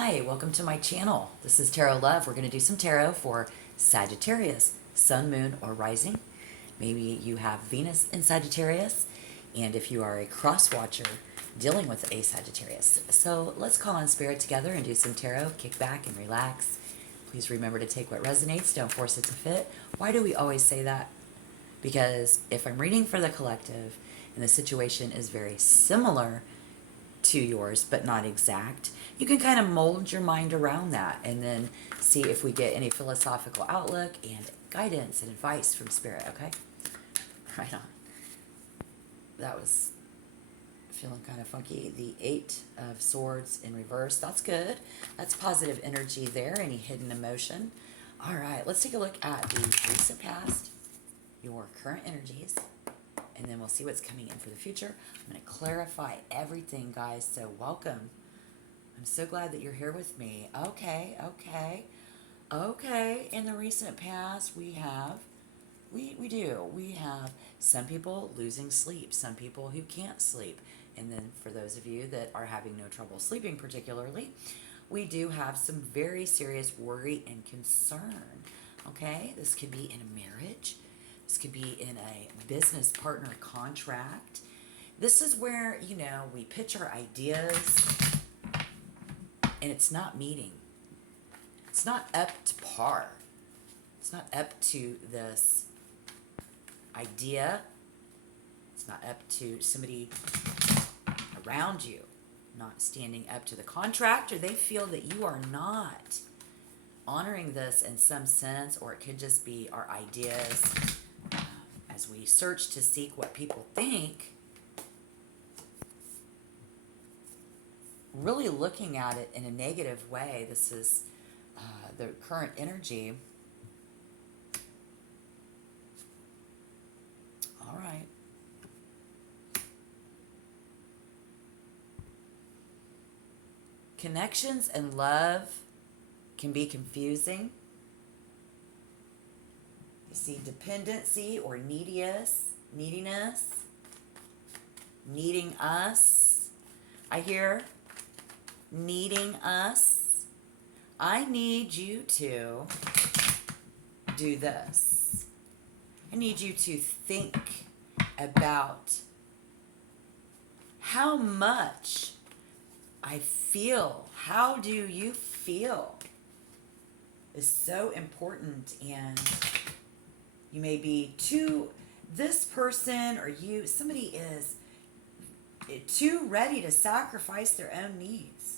Hi, welcome to my channel. This is Tarot Love. We're going to do some tarot for Sagittarius, Sun, Moon, or Rising. Maybe you have Venus in Sagittarius, and if you are a cross watcher dealing with a Sagittarius. So let's call on Spirit together and do some tarot. Kick back and relax. Please remember to take what resonates. Don't force it to fit. Why do we always say that? Because if I'm reading for the collective and the situation is very similar to yours but not exact, you can kind of mold your mind around that and then see if we get any philosophical outlook and guidance and advice from Spirit. Okay, right on. That was feeling kind of funky. The Eight of Swords in reverse. That's good. That's positive energy there. Any hidden emotion? All right, let's take a look at the recent past, your current energies, and then we'll see what's coming in for the future. I'm going to clarify everything, guys, so welcome. I'm so glad that you're here with me. Okay. In the recent past, we have some people losing sleep, some people who can't sleep. And then for those of you that are having no trouble sleeping particularly, we do have some very serious worry and concern. Okay, this could be in a marriage. This could be in a business partner contract. This is where, we pitch our ideas and it's not meeting. It's not up to par. It's not up to this idea. It's not up to somebody around you not standing up to the contract, or they feel that you are not honoring this in some sense, or it could just be our ideas. As we search to seek what people think, really looking at it in a negative way. This is the current energy. All right. Connections and love can be confusing. You see dependency or neediness, needing us. I hear needing us. I need you to do this. I need you to think about how much I feel. How do you feel? Is so important, and you may be this person or somebody is too ready to sacrifice their own needs.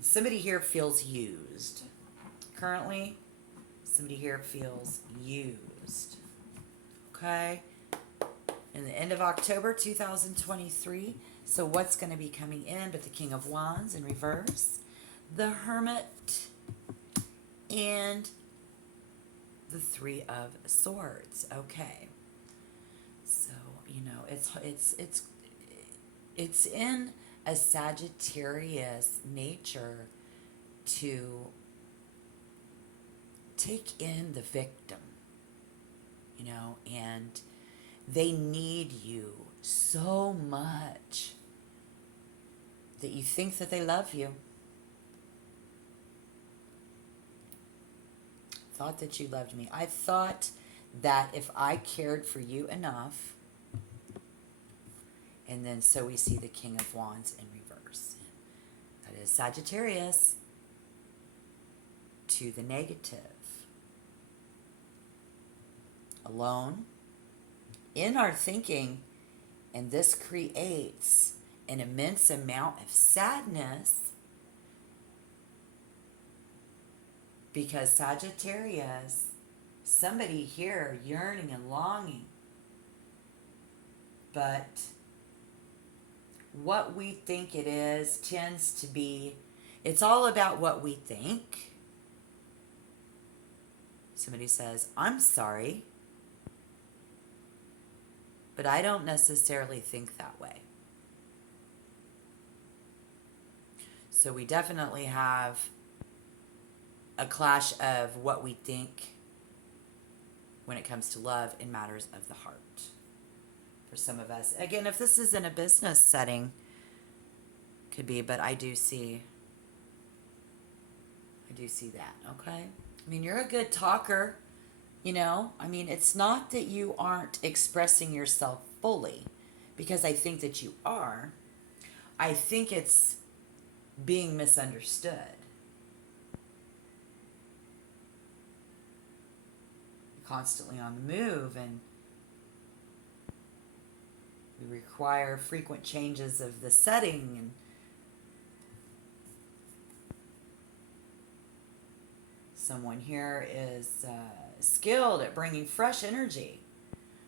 Somebody here feels used. Currently, somebody here feels used. Okay? In the end of October 2023. So what's going to be coming in but the King of Wands in reverse, the Hermit, and the Three of Swords. Okay. So, it's in a Sagittarius nature to take in the victim, and they need you so much that you think that they love you. Thought that you loved me. I thought that if I cared for you enough. And then so we see the King of Wands in reverse. That is Sagittarius to the negative. Alone in our thinking, and this creates an immense amount of sadness because Sagittarius, somebody here yearning and longing, but what we think it is tends to be, it's all about what we think. Somebody says, I'm sorry, but I don't necessarily think that way. So we definitely have a clash of what we think when it comes to love in matters of the heart. For some of us, again, if this is in a business setting, could be, but I do see I do see that, okay? I mean, you're a good talker, you know? I mean, it's not that you aren't expressing yourself fully, because I think that you are. I think it's being misunderstood. You're constantly on the move, and we require frequent changes of the setting, and someone here is skilled at bringing fresh energy,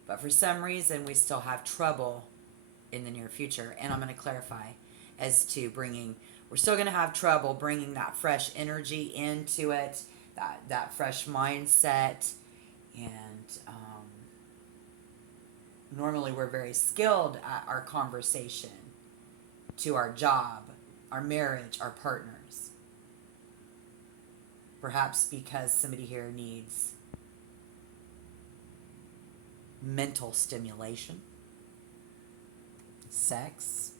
but for some reason we still have trouble in the near future. And I'm going to clarify as to bringing, we're still going to have trouble bringing that fresh energy into it, that fresh mindset. And normally we're very skilled at our conversation, to our job, our marriage, our partners. Perhaps because somebody here needs mental stimulation, sex.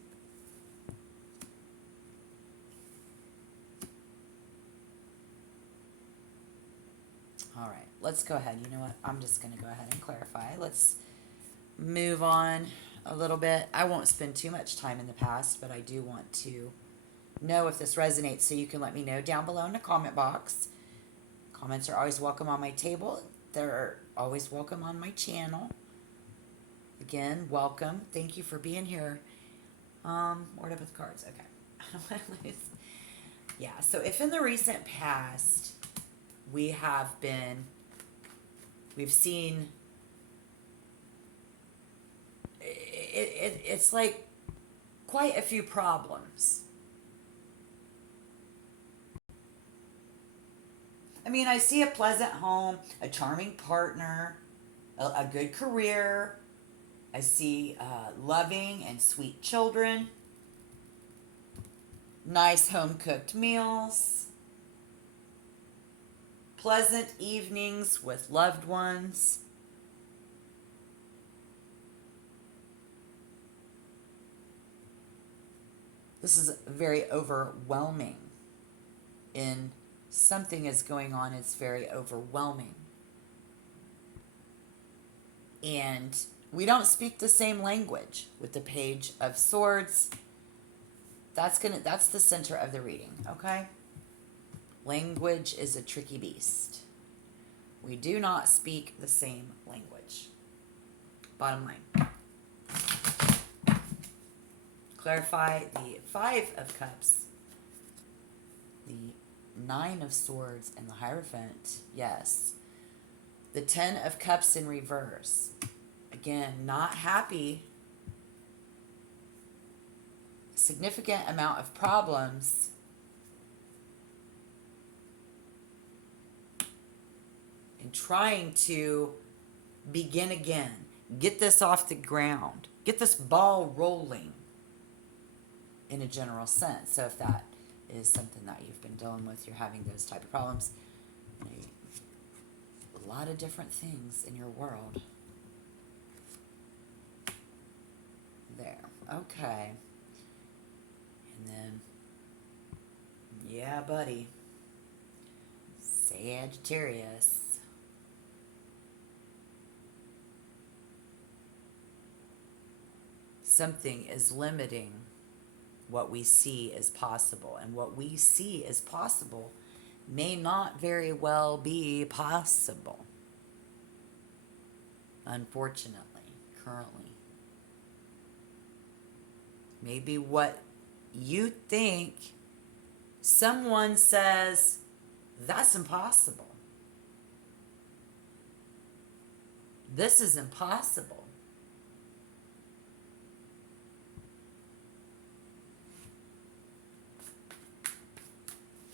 All right, let's go ahead. You know what? I'm just going to go ahead and clarify. Let's move on a little bit. I won't spend too much time in the past, but I do want to know if this resonates, so you can let me know down below in the comment box. Comments are always welcome on my table. They're always welcome on my channel. Again, welcome. Thank you for being here. Where'd I put the cards? Okay. Yeah, so if in the recent past we've seen, it's like quite a few problems. I mean, I see a pleasant home, a charming partner, a good career. I see loving and sweet children, nice home-cooked meals, pleasant evenings with loved ones. This is very overwhelming. In something is going on, it's very overwhelming. And we don't speak the same language with the Page of Swords. That's the center of the reading, okay? Language is a tricky beast. We do not speak the same language. Bottom line. Clarify the Five of Cups, the Nine of Swords, and the Hierophant. Yes. The Ten of Cups in reverse. Again, not happy. Significant amount of problems. And trying to begin again. Get this off the ground. Get this ball rolling in a general sense. So if that is something that you've been dealing with, you're having those type of problems. A lot of different things in your world. There. Okay. And then, yeah, buddy. Sagittarius. Something is limiting what we see as possible. And what we see as possible may not very well be possible. Unfortunately, currently. Maybe what you think, someone says, that's impossible. This is impossible.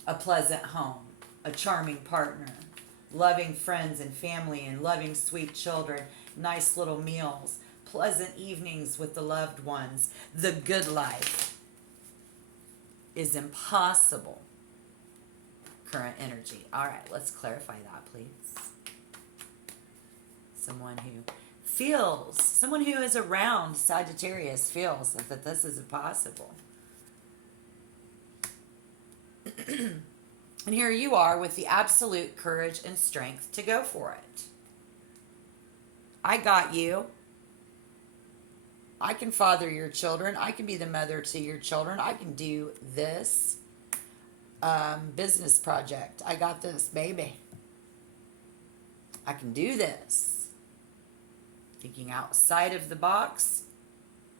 A pleasant home, a charming partner, loving friends and family, and loving sweet children, nice little meals, pleasant evenings with the loved ones. The good life is impossible. Current energy. All right, let's clarify that, please. Someone who is around Sagittarius feels that this is impossible. And here you are with the absolute courage and strength to go for it. I got you. I can father your children. I can be the mother to your children. I can do this business project. I got this, baby. I can do this. Thinking outside of the box,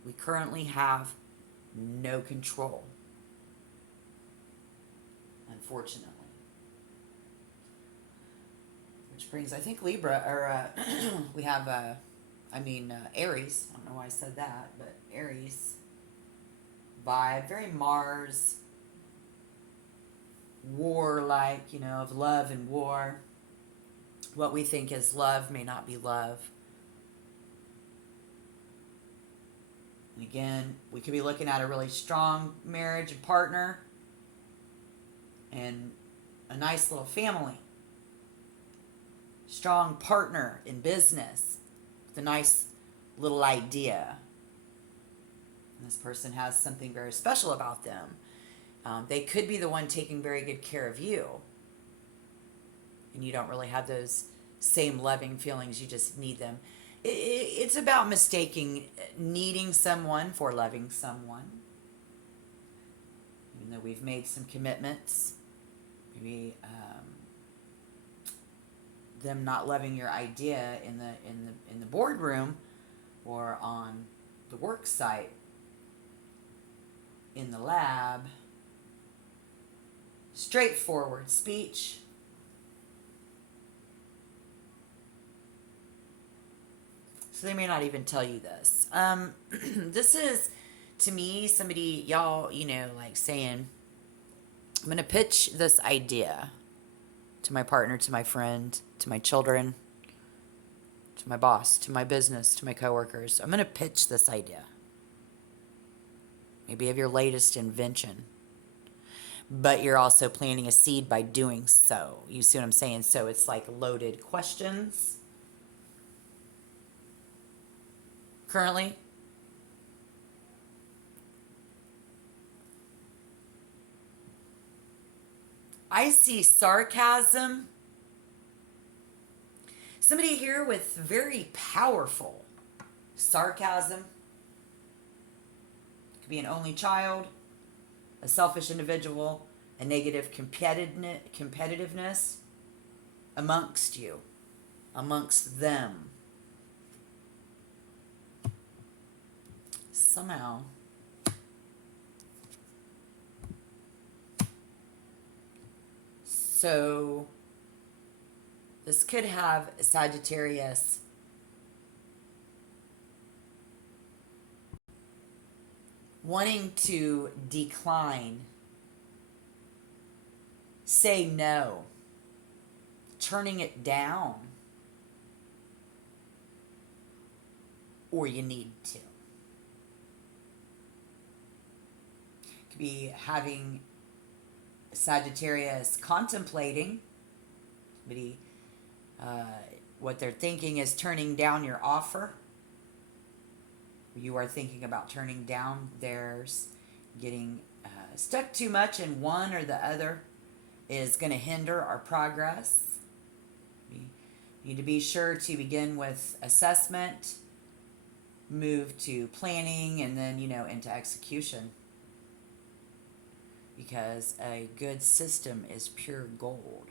we currently have no control, unfortunately. Which brings, I think, Libra, or we have, Aries. I don't know why I said that, but Aries vibe, very Mars, war-like, of love and war. What we think is love may not be love. And again, we could be looking at a really strong marriage and partner and a nice little family. Strong partner in business with a nice little idea. And this person has something very special about them. They could be the one taking very good care of you. And you don't really have those same loving feelings. You just need them. It's about mistaking needing someone for loving someone. Even though we've made some commitments, maybe them not loving your idea in the boardroom or on the work site, in the lab. Straightforward speech. So they may not even tell you this. This is, to me, somebody, y'all, like saying, I'm going to pitch this idea to my partner, to my friend, to my children, to my boss, to my business, to my coworkers. I'm going to pitch this idea. Maybe of your latest invention. But you're also planting a seed by doing so. You see what I'm saying? So it's like loaded questions. Currently, I see sarcasm. Somebody here with very powerful sarcasm. Could be an only child, a selfish individual, a negative competitiveness amongst you, amongst them. Somehow, so this could have Sagittarius wanting to decline, say no, turning it down, or you need to. Could be having Sagittarius contemplating, maybe what they're thinking is turning down your offer. You are thinking about turning down theirs. Getting stuck too much in one or the other is going to hinder our progress. We need to be sure to begin with assessment, move to planning, and then, into execution. Because a good system is pure gold.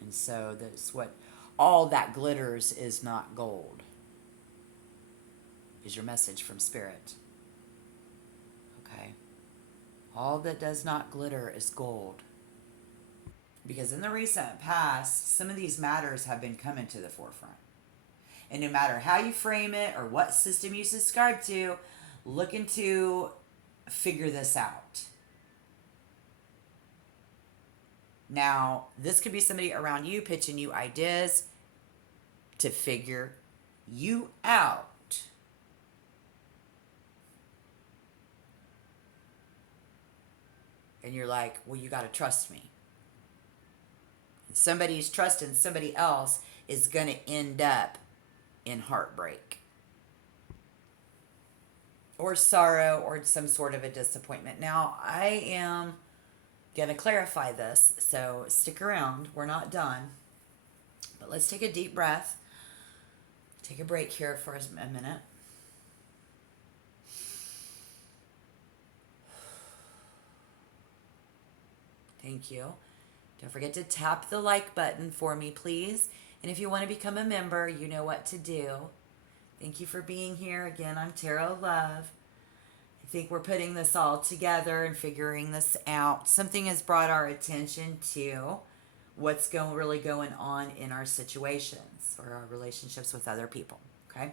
And so that's what all that glitters is not gold, is your message from Spirit. Okay? All that does not glitter is gold. Because in the recent past, some of these matters have been coming to the forefront. And no matter how you frame it or what system you subscribe to, looking to figure this out. Now, this could be somebody around you pitching you ideas to figure you out. And you're like, well, you got to trust me. And somebody's trusting somebody else is going to end up in heartbreak. or sorrow or some sort of a disappointment. Now, I am going to clarify this, so stick around. We're not done. But let's take a deep breath. Take a break here for a minute. Thank you. Don't forget to tap the like button for me, please. And if you want to become a member, you know what to do. Thank you for being here. Again, I'm Tarot Love. I think we're putting this all together and figuring this out. Something has brought our attention to what's really going on in our situations or our relationships with other people. Okay?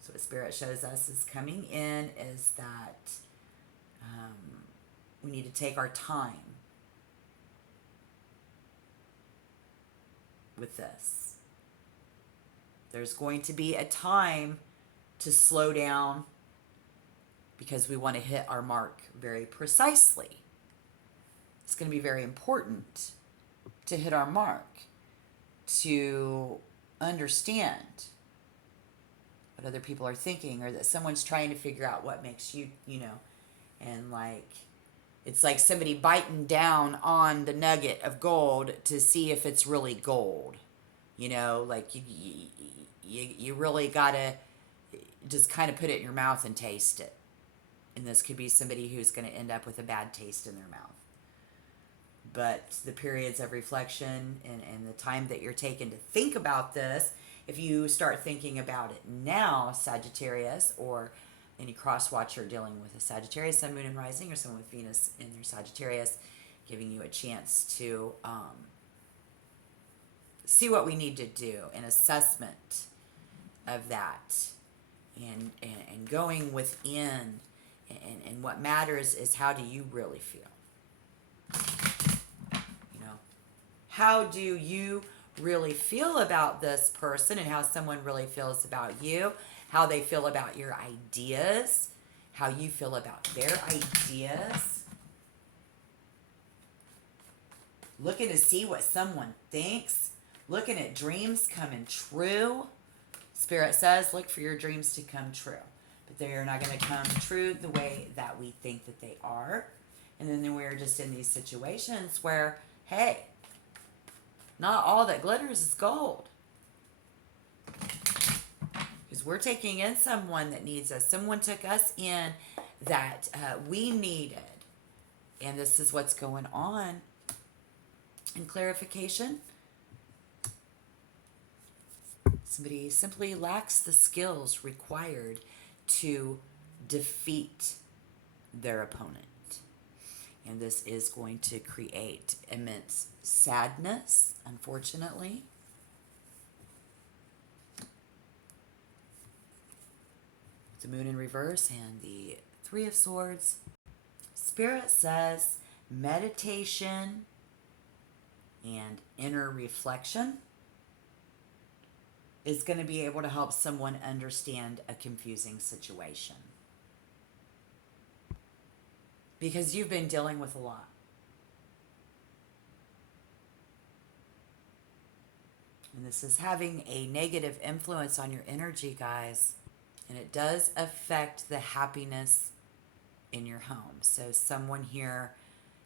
So what Spirit shows us is coming in is that we need to take our time with this. There's going to be a time to slow down because we want to hit our mark very precisely. It's going to be very important to hit our mark, to understand what other people are thinking, or that someone's trying to figure out what makes you, and like, it's like somebody biting down on the nugget of gold to see if it's really gold. Like you really got to just kind of put it in your mouth and taste it. And this could be somebody who's going to end up with a bad taste in their mouth. But the periods of reflection and the time that you're taking to think about this, if you start thinking about it now, Sagittarius, or any cross watcher dealing with a Sagittarius, Sun, Moon, and Rising, or someone with Venus in their Sagittarius, giving you a chance to see what we need to do, an assessment of that, and going within, and what matters is how do you really feel? How do you really feel about this person, and how someone really feels about you, how they feel about your ideas, how you feel about their ideas. Looking to see what someone thinks, looking at dreams coming true. Spirit says, look for your dreams to come true. But they are not going to come true the way that we think that they are. And then we're just in these situations where, hey, not all that glitters is gold. Because we're taking in someone that needs us. Someone took us in that we needed. And this is what's going on. And clarification, somebody simply lacks the skills required to defeat their opponent. And this is going to create immense sadness, unfortunately. The Moon in reverse and the Three of Swords. Spirit says meditation and inner reflection is going to be able to help someone understand a confusing situation. Because you've been dealing with a lot. And this is having a negative influence on your energy, guys. And it does affect the happiness in your home. So someone here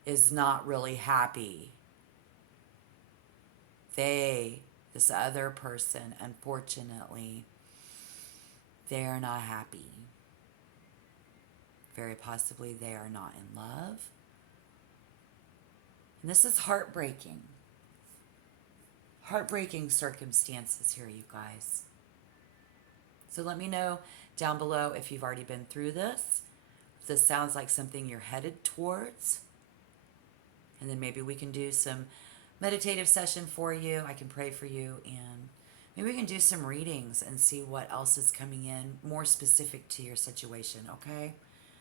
is not really happy. This other person, unfortunately, they are not happy. Very possibly they are not in love. And this is heartbreaking. Heartbreaking circumstances here, you guys. So let me know down below if you've already been through this. If this sounds like something you're headed towards. And then maybe we can do some meditative session for you. I can pray for you, and maybe we can do some readings and see what else is coming in more specific to your situation, okay?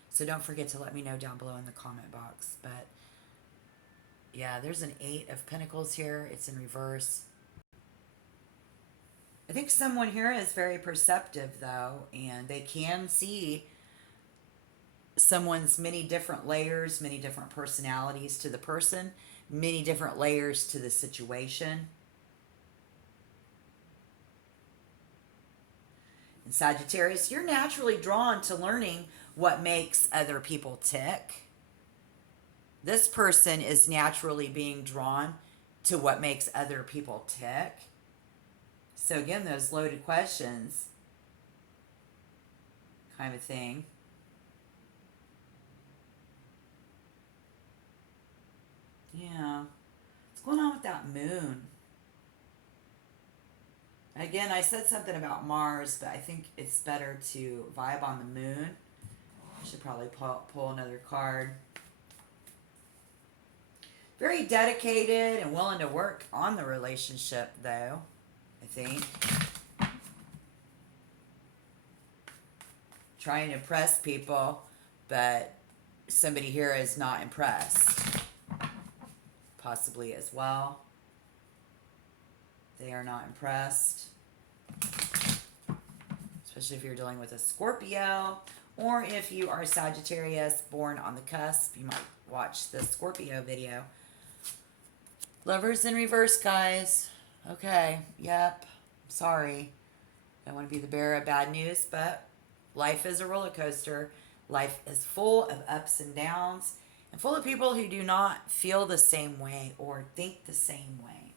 So don't forget to let me know down below in the comment box. But yeah, there's an 8 of Pentacles here. It's in reverse. I think someone here is very perceptive, though, and they can see someone's many different layers, many different personalities to the person, many different layers to the situation. And Sagittarius, you're naturally drawn to learning what makes other people tick. This person is naturally being drawn to what makes other people tick. So again, those loaded questions kind of thing. Yeah. What's going on with that moon? Again, I said something about Mars, but I think it's better to vibe on the moon. I should probably pull another card. Very dedicated and willing to work on the relationship, though, I think. Trying to impress people, but somebody here is not impressed. Possibly as well. They are not impressed. Especially if you're dealing with a Scorpio, or if you are a Sagittarius born on the cusp, you might watch the Scorpio video. Lovers in reverse, guys. Okay, yep. Sorry. Don't want to be the bearer of bad news, but life is a roller coaster. Life is full of ups and downs, and full of people who do not feel the same way or think the same way.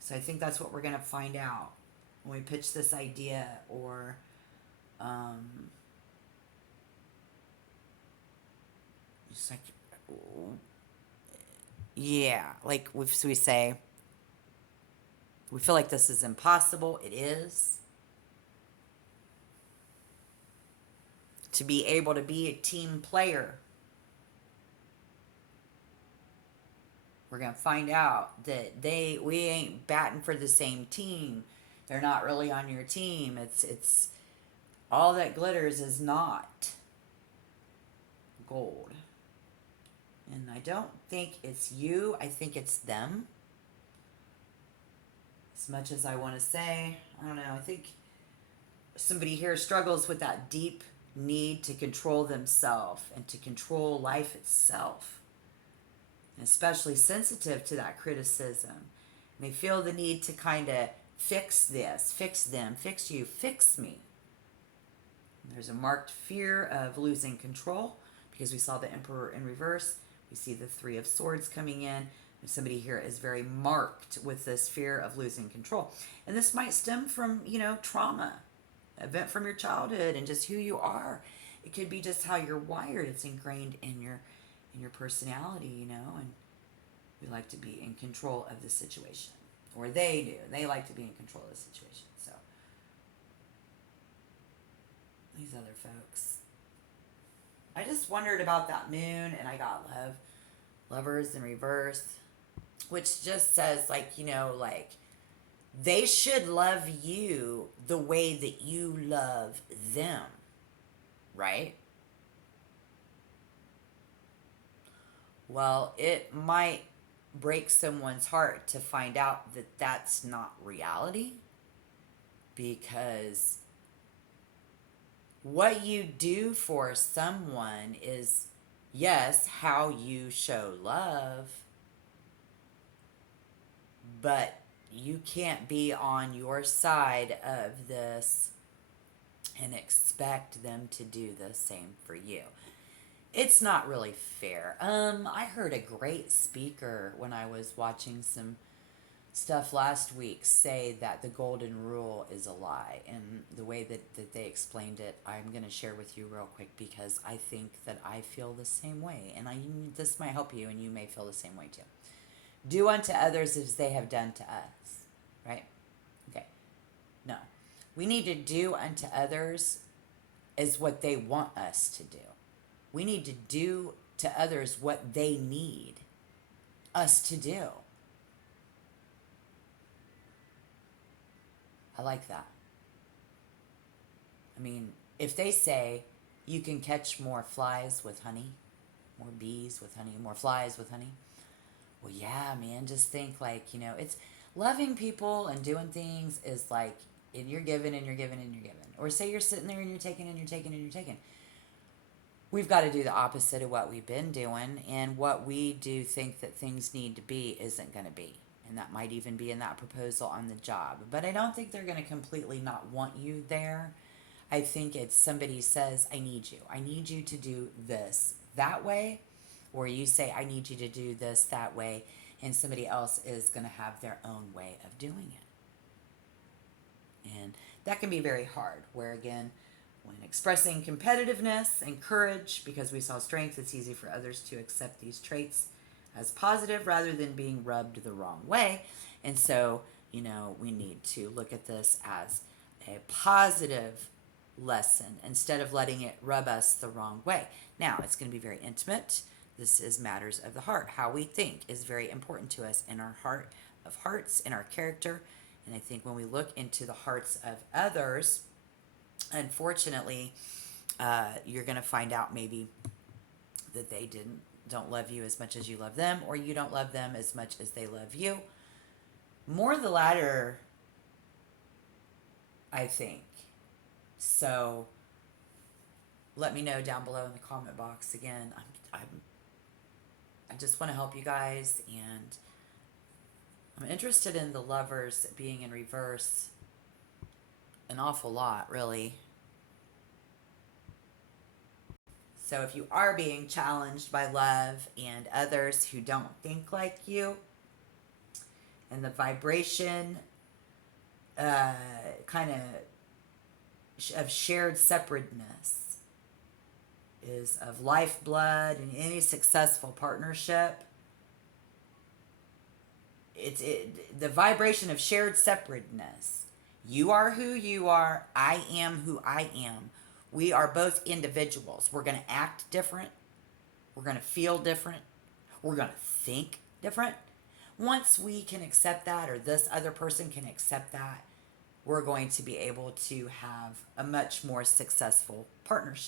So I think that's what we're going to find out when we pitch this idea, or just like, yeah, like we say, we feel like this is impossible. It is. To be able to be a team player. We're going to find out that we ain't batting for the same team. They're not really on your team. It's all that glitters is not gold. And I don't think it's you. I think it's them. As much as I want to say, I don't know. I think somebody here struggles with that deep need to control themselves and to control life itself. And especially sensitive to that criticism. And they feel the need to kind of fix this, fix them, fix you, fix me. And there's a marked fear of losing control, because we saw the Emperor in reverse. We see the Three of Swords coming in. And somebody here is very marked with this fear of losing control. And this might stem from, trauma, event from your childhood, and just who you are. It could be just how you're wired. It's ingrained in your personality, and we like to be in control of the situation. Or they do. They like to be in control of the situation. So these other folks. I just wondered about that moon, and I got lovers in reverse, which just says, they should love you the way that you love them, right? Well, it might break someone's heart to find out that that's not reality, because what you do for someone is, yes, how you show love, but you can't be on your side of this and expect them to do the same for you. It's not really fair. I heard a great speaker when I was watching some stuff last week say that the golden rule is a lie. And the way that they explained it, I'm going to share with you real quick, because I think that I feel the same way. And this might help you, and you may feel the same way too. Do unto others as they have done to us. Right? Okay. No. We need to do unto others as what they want us to do. We need to do to others what they need us to do. I like that. I mean, if they say you can catch more flies with honey, more bees with honey, more flies with honey, well, yeah, man, just think it's loving people and doing things is like, and you're giving and you're giving and you're giving. Or say you're sitting there and you're taking and you're taking and you're taking. We've got to do the opposite of what we've been doing, and what we do think that things need to be isn't going to be. And that might even be in that proposal on the job. But I don't think they're going to completely not want you there. I think it's somebody says, I need you. I need you to do this that way. Or you say, I need you to do this that way. And somebody else is going to have their own way of doing it. And that can be very hard. Where again, when expressing competitiveness and courage, because we saw strength, it's easy for others to accept these traits as positive rather than being rubbed the wrong way. And so, we need to look at this as a positive lesson instead of letting it rub us the wrong way. Now, it's going to be very intimate. This is matters of the heart. How we think is very important to us in our heart of hearts, in our character. And I think when we look into the hearts of others, unfortunately, you're going to find out maybe that they don't love you as much as you love them, or you don't love them as much as they love you. More the latter, I think. So let me know down below in the comment box. Again, I just want to help you guys, and I'm interested in the lovers being in reverse an awful lot, really. So if you are being challenged by love and others who don't think like you, and the vibration kind of shared separateness is of lifeblood in any successful partnership, the vibration of shared separateness. You are who you are. I am who I am. We are both individuals. We're going to act different. We're going to feel different. We're going to think different. Once we can accept that, or this other person can accept that, we're going to be able to have a much more successful partnership.